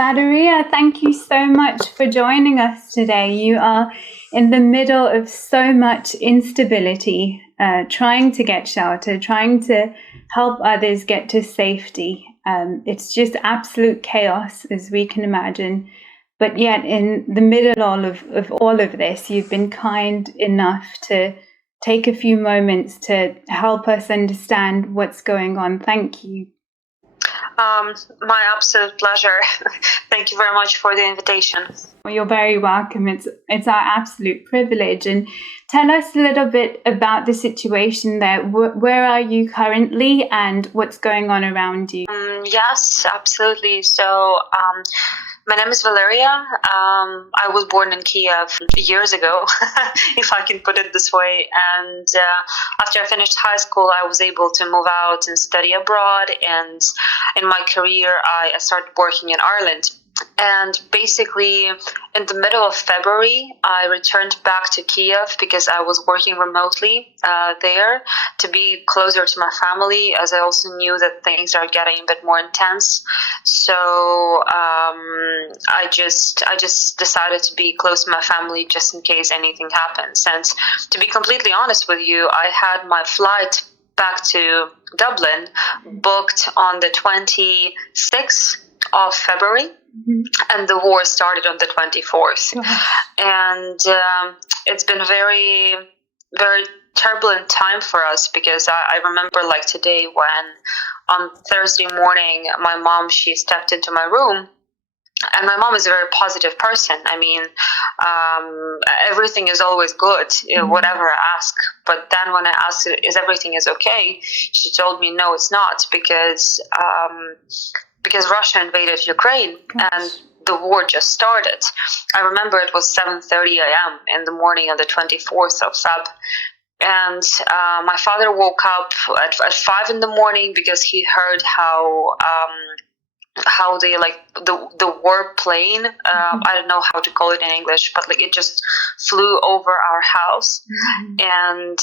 Valeriia, thank you so much for joining us today. You are in the middle of so much instability, trying to get shelter, trying to help others get to safety. It's just absolute chaos, as we can imagine. But yet, in the middle of all of this, you've been kind enough to take a few moments to help us understand what's going on. Thank you. My absolute pleasure. Thank you very much for the invitation. Well, you're very welcome. It's our absolute privilege. And tell us a little bit about the situation there. Where are you currently and what's going on around you? Yes, absolutely. So my name is Valeriia. I was born in Kiev years ago, if I can put it this way. And after I finished high school, I was able to move out and study abroad. And in my career, I started working in Ireland. And basically, in the middle of February, I returned back to Kiev because I was working remotely there to be closer to my family, as I also knew that things are getting a bit more intense. So I just decided to be close to my family just in case anything happens. And to be completely honest with you, I had my flight back to Dublin booked on the 26th of February. Mm-hmm. And the war started on the 24th. And it's been a very, very turbulent time for us because I remember like today when on Thursday morning, my mom, she stepped into my room. And my mom is a very positive person. I mean, everything is always good, whatever I ask. But then when I asked, is everything is okay? She told me, no, it's not, because Russia invaded Ukraine and the war just started. I remember it was 7:30 a.m. in the morning of the 24th of Feb. And my father woke up at 5 in the morning because he heard how they the war plane, I don't know how to call it in English, but like it just flew over our house. And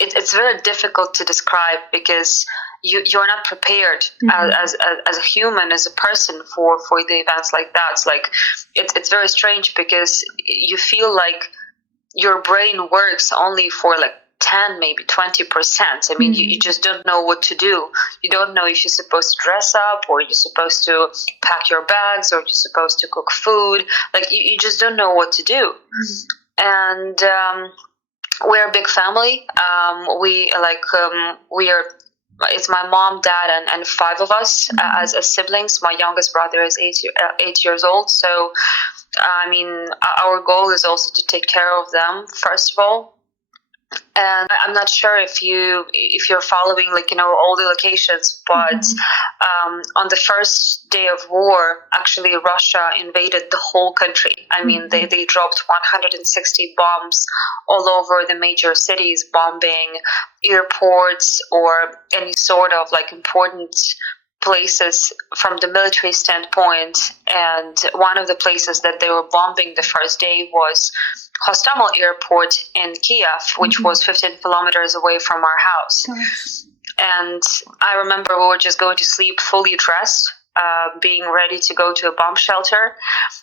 it's very difficult to describe because you're not prepared as a human, as a person for the events like that. It's like it's very strange because you feel like your brain works only for like 10, maybe 20%. I mean, you just don't know what to do. You don't know if you're supposed to dress up or you're supposed to pack your bags or you're supposed to cook food. Like you just don't know what to do. And we're a big family. We are. It's my mom, dad, and 5 of us as siblings. My youngest brother is 8 years old. So, I mean, our goal is also to take care of them first of all. And I'm not sure if you're following all the locations, but on the first day of war, actually Russia invaded the whole country. I mean, they dropped 160 bombs all over the major cities, bombing airports or any sort of like important places from the military standpoint. And one of the places that they were bombing the first day was Hostomel Airport in Kiev, which was 15 kilometers away from our house. And I remember we were just going to sleep fully dressed, being ready to go to a bomb shelter.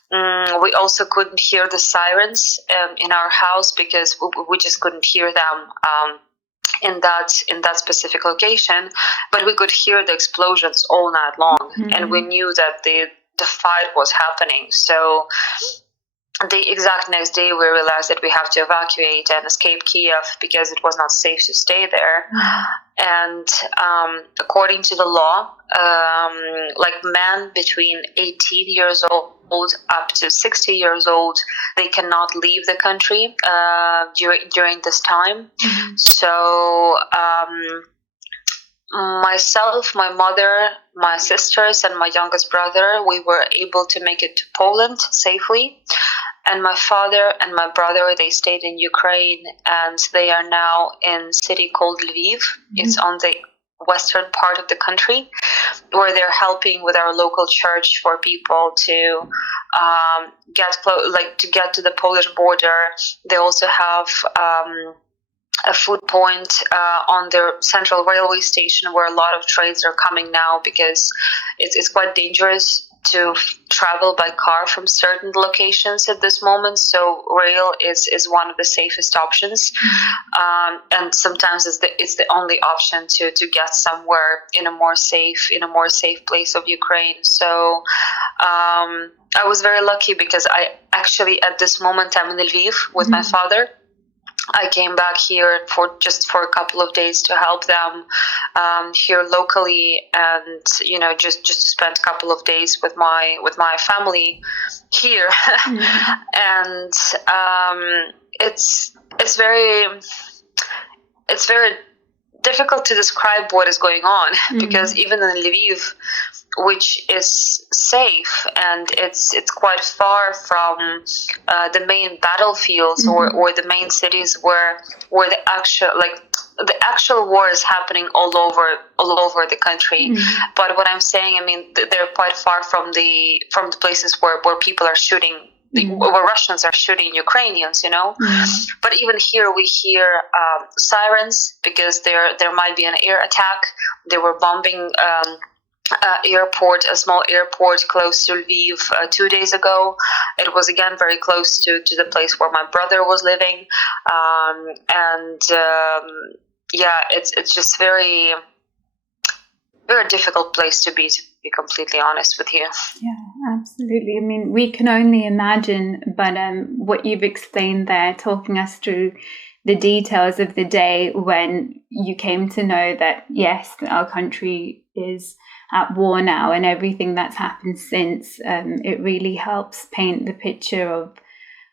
We also couldn't hear the sirens in our house because we just couldn't hear them in that specific location, but we could hear the explosions all night long, and we knew that the fight was happening. So the exact next day, we realized that we have to evacuate and escape Kiev because it was not safe to stay there. And according to the law, like men between 18 years old up to 60 years old, they cannot leave the country during this time. So myself, my mother, my sisters, and my youngest brother, we were able to make it to Poland safely. And my father and my brother, they stayed in Ukraine, and they are now in a city called Lviv. It's on the western part of the country, where they're helping with our local church for people to get to the Polish border. They also have a food point on their central railway station where a lot of trains are coming now, because it's quite dangerous to travel by car from certain locations at this moment. So rail is one of the safest options, and sometimes it's the only option to get somewhere in a more safe place of Ukraine. So I was very lucky, because I actually at this moment I'm in Lviv with my father. I came back here for a couple of days to help them here locally, and just to spend a couple of days with my family here. And it's very difficult to describe what is going on, because even in Lviv, which is safe and it's quite far from the main battlefields or the main cities where the actual war is happening all over the country. But what I'm saying, I mean, they're quite far from the places where people are shooting, where Russians are shooting Ukrainians, But even here we hear sirens, because there might be an air attack. They were bombing a small airport close to Lviv 2 days ago. It was again very close to the place where my brother was living, it's just very, very difficult place to be completely honest with you. Yeah, absolutely. I mean, we can only imagine, but what you've explained there, talking us through the details of the day when you came to know that, yes, our country is at war now, and everything that's happened since, it really helps paint the picture of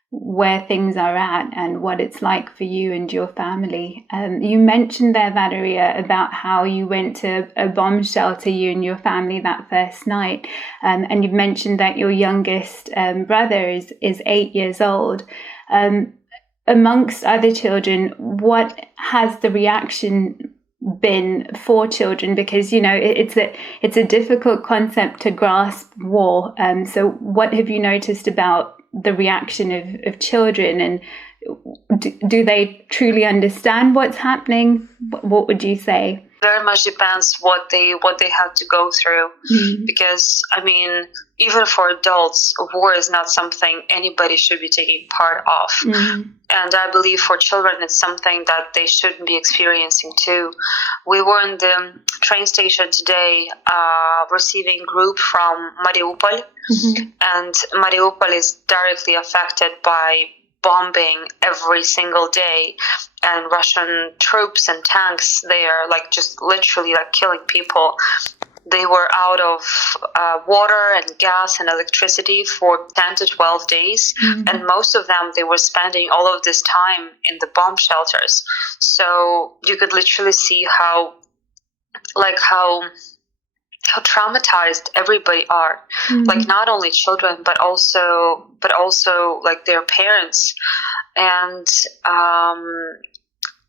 where things are at and what it's like for you and your family. You mentioned there, Valeriia, about how you went to a bomb shelter, you and your family, that first night, and you've mentioned that your youngest brother is 8 years old. Amongst other children, what has the reaction been for children? Because it's a difficult concept to grasp, war. So what have you noticed about the reaction of children, and do they truly understand what's happening? What would you say? Very much depends what they have to go through, because I mean, even for adults, war is not something anybody should be taking part of, and I believe for children it's something that they shouldn't be experiencing too. We were in the train station today, receiving group from Mariupol, and Mariupol is directly affected by bombing every single day, and Russian troops and tanks, they are just literally killing people. They were out of water and gas and electricity for 10 to 12 days, and most of them, they were spending all of this time in the bomb shelters. So you could literally see how traumatized everybody are, not only children but also their parents. And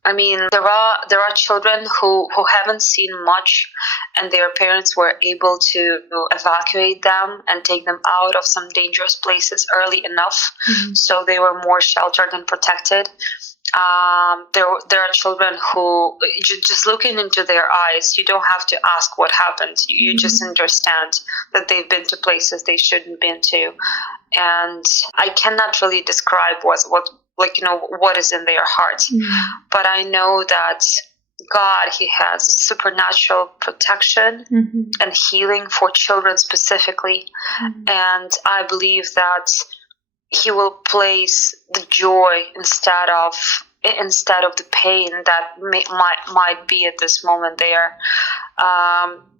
I mean, there are children who haven't seen much, and their parents were able to evacuate them and take them out of some dangerous places early enough, so they were more sheltered and protected. There are children who, just looking into their eyes, you don't have to ask what happened. You just understand that they've been to places they shouldn't been to, and I cannot really describe what is in their heart. But I know that God, He has supernatural protection and healing for children specifically, and I believe that He will place the joy instead of the pain that might be at this moment there.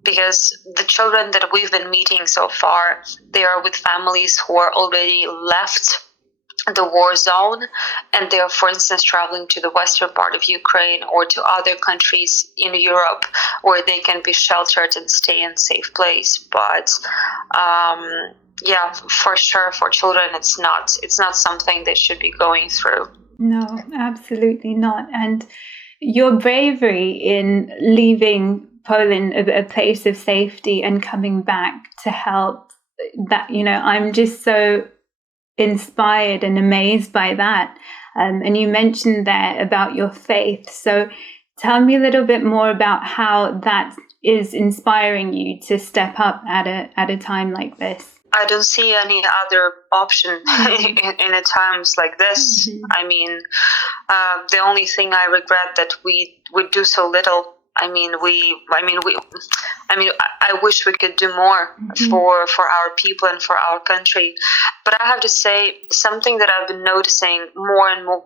Because the children that we've been meeting so far, they are with families who are already left the war zone, and they are, for instance, traveling to the western part of Ukraine or to other countries in Europe where they can be sheltered and stay in a safe place. But for sure, for children, it's not something they should be going through. No, absolutely not. And your bravery in leaving Poland, a place of safety, and coming back to help, that, I'm just so inspired and amazed by that. And you mentioned there about your faith. So tell me a little bit more about how that is inspiring you to step up at a time like this. I don't see any other option in a times like this. I mean, the only thing I regret that we do so little. I wish we could do more for our people and for our country. But I have to say, something that I've been noticing more and more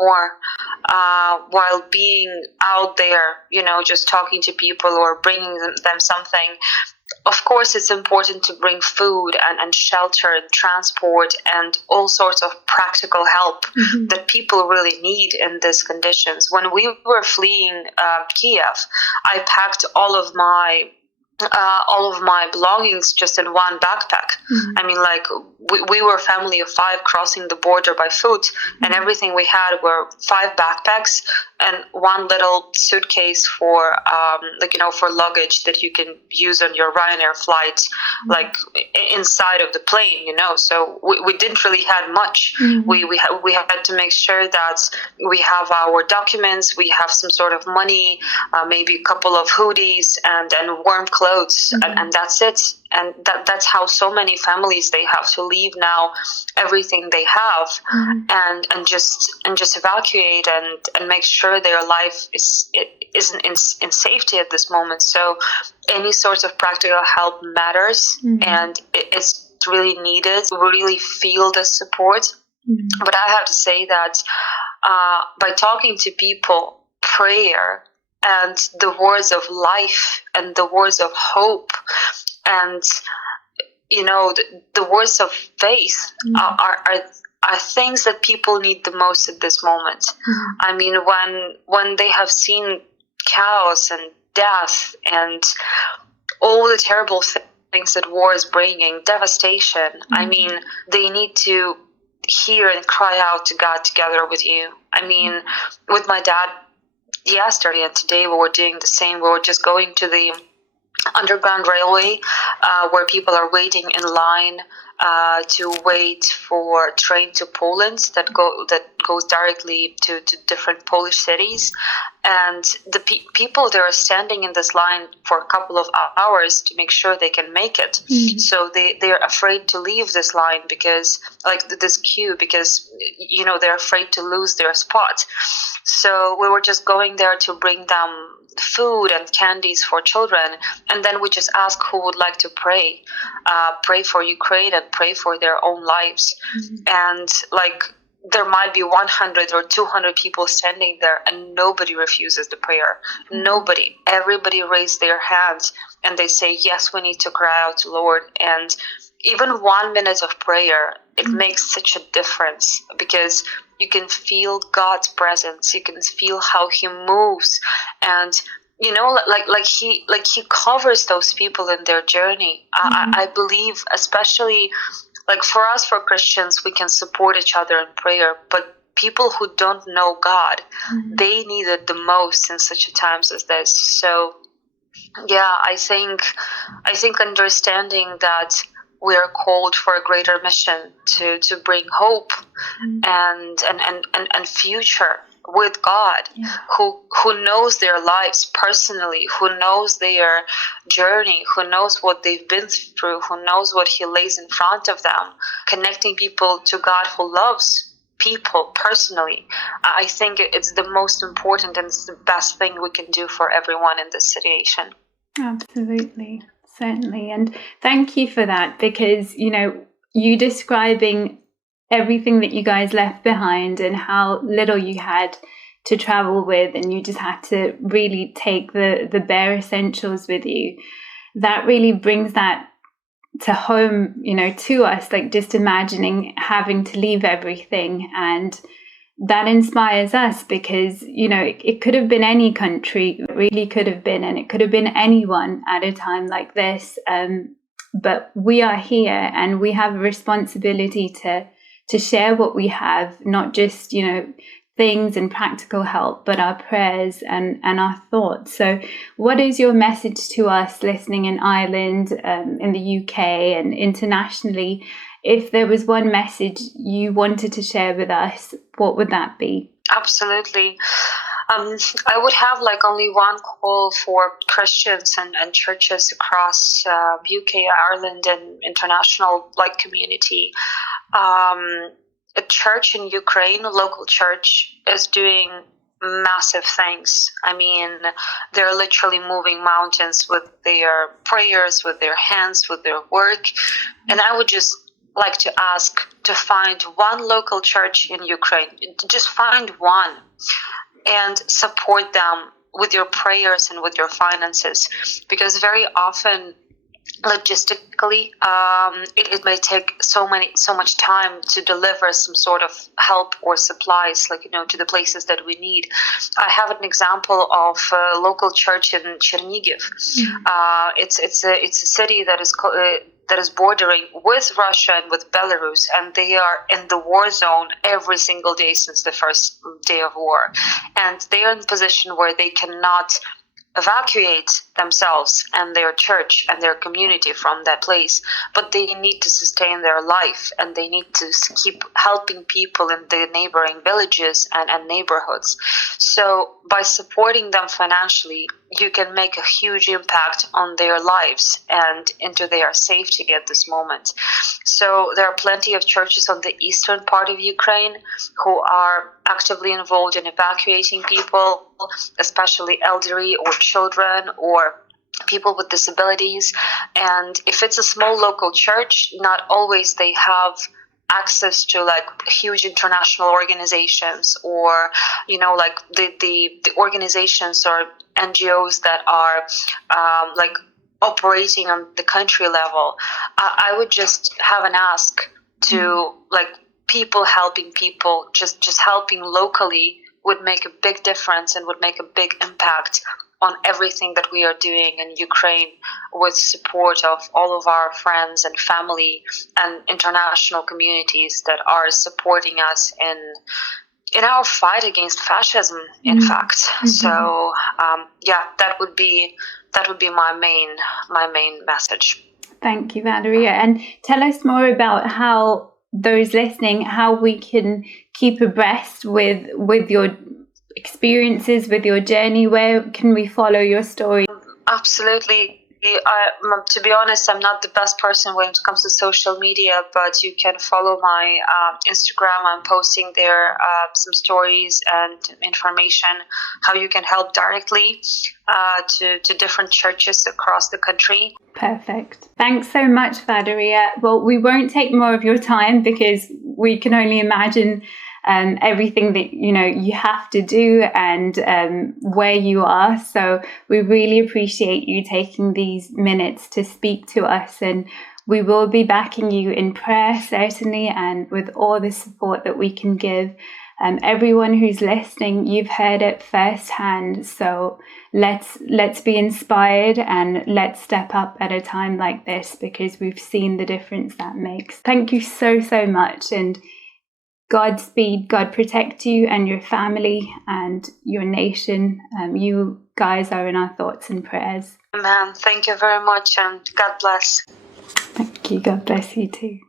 while being out there, just talking to people or bringing them something. Of course, it's important to bring food and shelter and transport and all sorts of practical help that people really need in these conditions. When we were fleeing Kiev, I packed all of my belongings just in one backpack. I mean, like we were a family of 5 crossing the border by foot, and everything we had were 5 backpacks and one little suitcase for for luggage that you can use on your Ryanair flight, like inside of the plane. So we didn't really had much. We had to make sure that we have our documents, we have some sort of money, maybe a couple of hoodies and warm clothes, and that's it. And that's how so many families, they have to leave now everything they have and just evacuate and make sure their life isn't in safety at this moment. So any sort of practical help matters, and it's really needed. We really feel the support. But I have to say that by talking to people, prayer and the words of life and the words of hope and the words of faith are things that people need the most at this moment. I mean, when they have seen chaos and death and all the terrible things that war is bringing, devastation, I mean, they need to hear and cry out to God together with you. I mean, with my dad yesterday and today we were doing the same. We were just going to the underground railway where people are waiting in line to wait for a train to Poland that goes directly to different Polish cities, and the people, they are standing in this line for a couple of hours to make sure they can make it. So they're afraid to leave this line because this queue, because they're afraid to lose their spot. So we were just going there to bring them food and candies for children, and then we just ask who would like to pray for Ukraine and pray for their own lives. And there might be 100 or 200 people standing there, and nobody refuses the prayer. Nobody. Everybody raised their hands and they say, yes, we need to cry out to Lord. And even 1 minute of prayer, it makes such a difference, because you can feel God's presence. You can feel how He moves, and he covers those people in their journey. I believe, especially for us, for Christians, we can support each other in prayer, but people who don't know God, they need it the most in such a times as this. So yeah, I think understanding that we are called for a greater mission to bring hope and future with God, who knows their lives personally, who knows their journey, who knows what they've been through, who knows what He lays in front of them, connecting people to God who loves people personally. I think it's the most important and it's the best thing we can do for everyone in this situation. Absolutely. Certainly. And thank you for that, because, you describing everything that you guys left behind and how little you had to travel with, and you just had to really take the bare essentials with you. That really brings that to home, to us, just imagining having to leave everything. And that inspires us because, it could have been any country, it really could have been, and it could have been anyone at a time like this. But we are here and we have a responsibility to share what we have, not just, things and practical help, but our prayers and our thoughts. So what is your message to us listening in Ireland, in the UK and internationally? If there was one message you wanted to share with us, what would that be? Absolutely. I would have like only one call for Christians and churches across UK, Ireland, and international like community. A church in Ukraine, a local church, is doing massive things. I mean, they're literally moving mountains with their prayers, with their hands, with their work. And I would just like to ask to find one local church in Ukraine. Just find one and support them with your prayers and with your finances, because very often logistically it may take so much time to deliver some sort of help or supplies, like, to the places that we need. I have an example of a local church in Chernigiv. It's a city that is bordering with Russia and with Belarus, and they are in the war zone every single day since the first day of war, and they are in a position where they cannot evacuate themselves and their church and their community from that place, but they need to sustain their life, and they need to keep helping people in the neighboring villages and neighborhoods. So by supporting them financially, you can make a huge impact on their lives and into their safety at this moment. So there are plenty of churches on the eastern part of Ukraine who are actively involved in evacuating people, especially elderly or children or people with disabilities. And if it's a small local church, not always they have access to like huge international organizations, or like the organizations or NGOs that are like operating on the country level. I would just have an ask to like people helping people, just helping locally would make a big difference and would make a big impact on everything that we are doing in Ukraine, with support of all of our friends and family and international communities that are supporting us in our fight against fascism, in fact. So that would be my main message. Thank you, Valeriia. And tell us more about how those listening, how we can keep abreast with your experiences, with your journey. Where can we follow your story? Absolutely. To be honest, I'm not the best person when it comes to social media, but you can follow my Instagram. I'm posting there some stories and information how you can help directly to different churches across the country. Perfect. Thanks so much, Valeriia. Well, we won't take more of your time because we can only imagine everything that you have to do and where you are. So we really appreciate you taking these minutes to speak to us, and we will be backing you in prayer, certainly, and with all the support that we can give. Everyone who's listening, you've heard it firsthand. So let's be inspired and let's step up at a time like this, because we've seen the difference that makes. Thank you so much, and Godspeed. God protect you and your family and your nation. You guys are in our thoughts and prayers. Amen. Thank you very much, and God bless. Thank you. God bless you too.